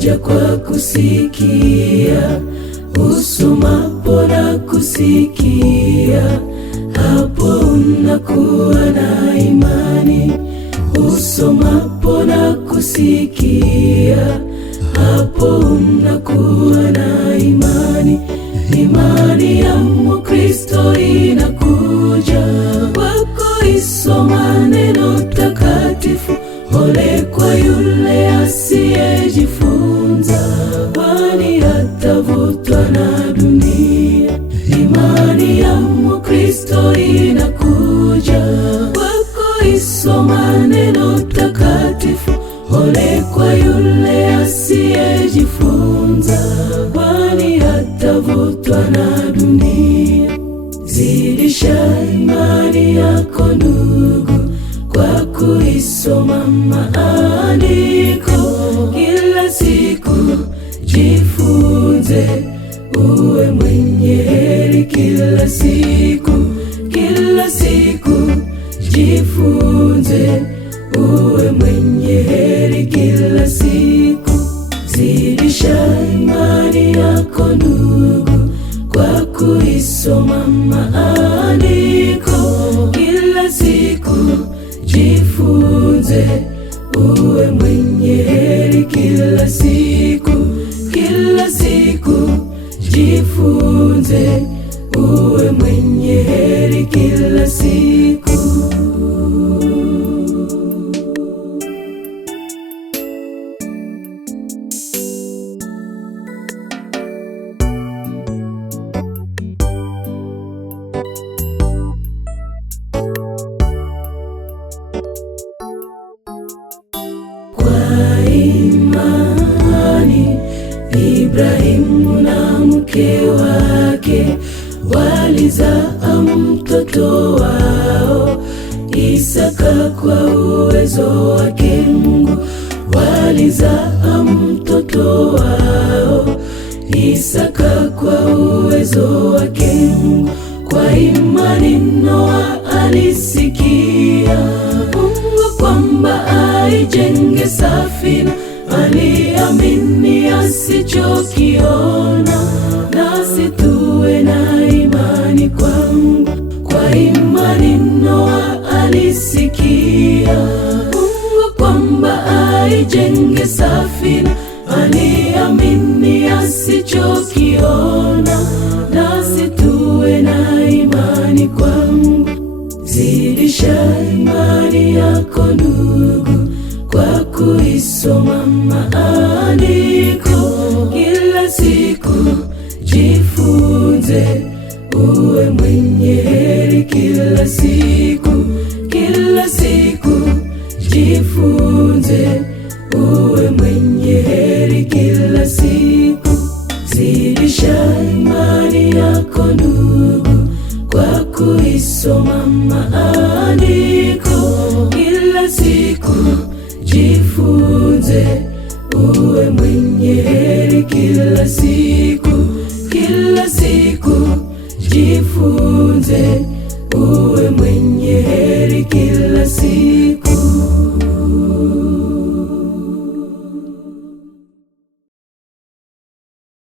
inakuja kwa kusikia, usomapo na kusikia, hapo unakuwa na imani. Usomapo na kusikia, hapo unakuwa na imani. Imani ya Mkristo inakuja kwa kuisoma neno takatifu. Ole kwa yule asiyejifunza, kwani atavutwa na dunia. Imani ya Mkristo inakuja kwa kuisoma neno takatifu. Ole kwa yule asiyejifunza, kwani atavutwa na dunia. Zidisha imani yako ndugu, kwa kuisoma maandiko kila siku. Jifunze uwe mwenye heri kila siku, kila siku. Jifunze uwe mwenye heri kila siku. Zidisha imani yako ndugu, kwa kuisoma maandiko kila siku. Jifunze uwe mwenye heri kila siku, kila siku. Jifunze uwe mwenye heri kila siku. Kwa imani Ibrahimu na mke wake walizaa mtoto wao Isaka. Kwa uwezo wake Mungu walizaa mtoto wao Isaka. Kwa uwezo wake Mungu. Kwa imani Noa alisikia Mungu kwamba aijenge safina. Aliamini asichokiona, nasi tuwe na imani kwa Mungu. Kwa imani Noa alisikia Mungu kwamba aijenge safina. Aliamini asichokiona, nasi tuwe na imani kwa Mungu. Zidisha imani yako ndugu, kwa kuisoma maandiko kila siku. Jifunze uwe mwenye heri kila siku, kila siku. Jifunze uwe mwenye heri kila siku. Zidisha imani yako ndugu, kwa kuisoma maandiko kila siku. Jifunze uwe mwenye heri kila siku, kila siku. Jifunze uwe mwenye heri kila siku.